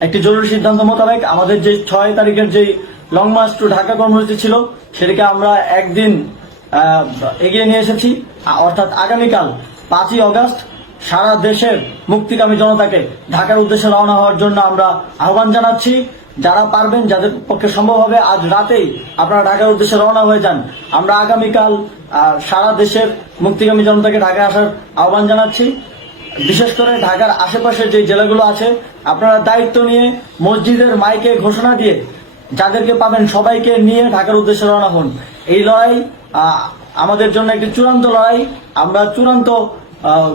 একটি জরুরি সিদ্ধান্ত মোতাবেক আমাদের যে 6 তারিখের যে লং মার্চ টু ঢাকা কর্মসূচি ছিল সেটাকে আমরা একদিন এগিয়ে নিয়ে এসেছি। অর্থাৎ আগামীকাল 5ই অগস্ট সারা দেশের মুক্তিকামী জনতাকে ঢাকার উদ্দেশ্যে রওনা হওয়ার জন্য আমরা আহ্বান জানাচ্ছি। যারা পারবেন, যাদের পক্ষে সম্ভব হবে, আজ রাতেই আপনারা ঢাকার উদ্দেশ্যে রওনা হয়ে যান। আমরা আগামীকাল সারা দেশের মুক্তিকামী জনতাকে ঢাকায় আসার আহ্বান জানাচ্ছি। বিশেষ করে ঢাকার আশেপাশের যে জেলাগুলো আছে, আপনারা দায়িত্ব নিয়ে মসজিদের মাইকে ঘোষণা দিয়ে যাদেরকে পাবেন সবাইকে নিয়ে ঢাকার উদ্দেশ্যে রওনা হন। এই লড়াই আমাদের জন্য একটি চূড়ান্ত লড়াই। আমরা চূড়ান্ত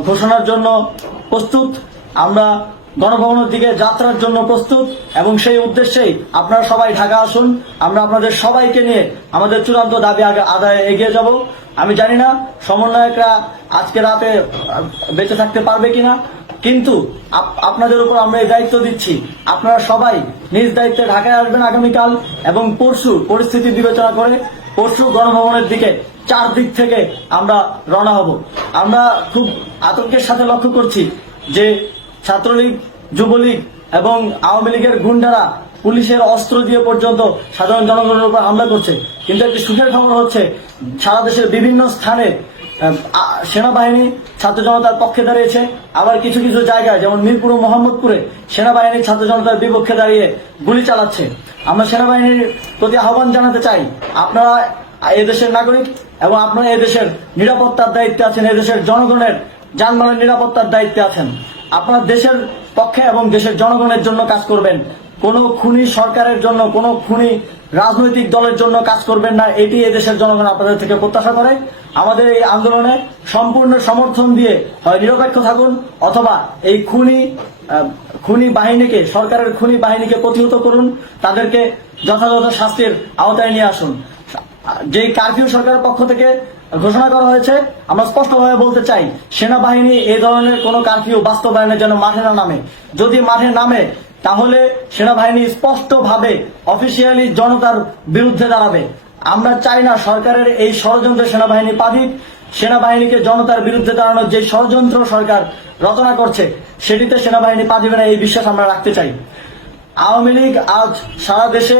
ঘোষণার জন্য প্রস্তুত। আমরা গণভবনের দিকে যাত্রার জন্য প্রস্তুত এবং সেই উদ্দেশ্যেই আপনারা সবাই ঢাকা আসুন। আমরা আপনাদের সবাইকে নিয়ে আমাদের চূড়ান্ত দাবি আদায়ে এগিয়ে যাব। আমি জানি না সমন্বয়করা আজকে রাতে বেঁচে থাকতে পারবে কিনা, কিন্তু আপনাদের উপর আমরা এই দায়িত্ব দিচ্ছি। আপনারা সবাই নিজ দায়িত্বে ঢাকায় আসবেন আগামীকাল এবং পরশু পরিস্থিতি বিবেচনা করে পরশু গণভবনের দিকে 4 দিক থেকে আমরা রওনা হব। আমরা খুব আতঙ্কের সাথে লক্ষ্য করছি যে ছাত্রলীগ, যুবলীগ এবং আওয়ামী লীগের গুন্ডারা পুলিশের অস্ত্র দিয়ে পর্যন্ত সাধারণ জনগণের উপর হামলা করছে। কিন্তু একটি সুখের খবর হচ্ছে, সারা দেশের বিভিন্ন স্থানে সেনাবাহিনী ছাত্র জনতার পক্ষে দাঁড়িয়েছে। আবার কিছু কিছু জায়গায় যেমন মিরপুর ও মোহাম্মদপুরে সেনাবাহিনী ছাত্র জনতার বিপক্ষে দাঁড়িয়ে গুলি চালাচ্ছে। আমরা সেনাবাহিনীর প্রতি আহ্বান জানাতে চাই, আপনারা এদেশের নাগরিক এবং আপনারা এদেশের নিরাপত্তার দায়িত্বে আছেন, এদেশের জনগণের যানবাহনের নিরাপত্তার দায়িত্বে আছেন। আপনারা দেশের পক্ষে এবং দেশের জনগণের জন্য কাজ করবেন। কোনো খুনি সরকারের জন্য, কোনো খুনি রাজনৈতিক দলের জন্য কাজ করবেন না। এটি এদেশের জনগণ আপনাদের থেকে প্রত্যাশা করে। আমাদের এই আন্দোলনে সম্পূর্ণ সমর্থন দিয়ে হয় নিরপেক্ষ থাকুন, অথবা এই খুনি বাহিনীকে, সরকারের খুনি বাহিনীকে প্রতিহত করুন, তাদেরকে যথাযথ শাস্তির আওতায় নিয়ে আসুন। যে কারফিউ সরকারের পক্ষ থেকে ঘোষণা করা হয়েছে, আমরা স্পষ্টভাবে বলতে চাই, সেনাবাহিনী এই ধরনের কোনো কারফিউ বাস্তবায়নের জন্য মাঠে না নামে। যদি মাঠে নামে তাহলে সেনাবাহিনী স্পষ্টভাবে অফিসিয়ালি জনতার বিরুদ্ধে দাঁড়াবে। আমরা চাই না সরকারের এই ষড়যন্ত্রে সেনাবাহিনী পা দিক। সেনাবাহিনীকে জনতার বিরুদ্ধে দাঁড়ানোর যে ষড়যন্ত্র সরকার রচনা করছে সেটিতে সেনাবাহিনী পা দিবে না, এই বিশ্বাস আমরা রাখতে চাই। আওয়ামী লীগ আজ সারা দেশে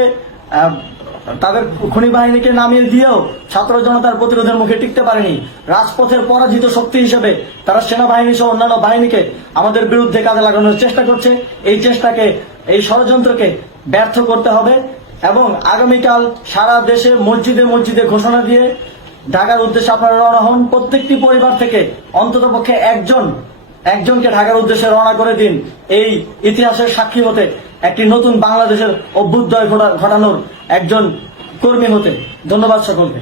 তাদের খুনি বাহিনীকে নামিয়ে দিয়েও ছাত্র জনতার প্রতিরোধের মুখে টিকতে পারেনি। রাজপথের পরাজিত শক্তি হিসেবে তারা সেনাবাহিনী সহ অন্যান্য বাহিনীকে আমাদের বিরুদ্ধে কাজে লাগানোর চেষ্টা করছে। এই চেষ্টাকে, এই ষড়যন্ত্রকে ব্যর্থ করতে হবে এবং আগামীকাল সারা দেশে মসজিদে মসজিদে ঘোষণা দিয়ে ঢাকার উদ্দেশ্যে আপনারা রওনা হন। প্রত্যেকটি পরিবার থেকে অন্ততপক্ষে একজনকে ঢাকার উদ্দেশ্যে রওনা করে দিন, এই ইতিহাসের সাক্ষী হতে, একটি নতুন বাংলাদেশের অভ্যুদয় ঘটানোর একজন কর্মী হতে। ধন্যবাদ সকলকে।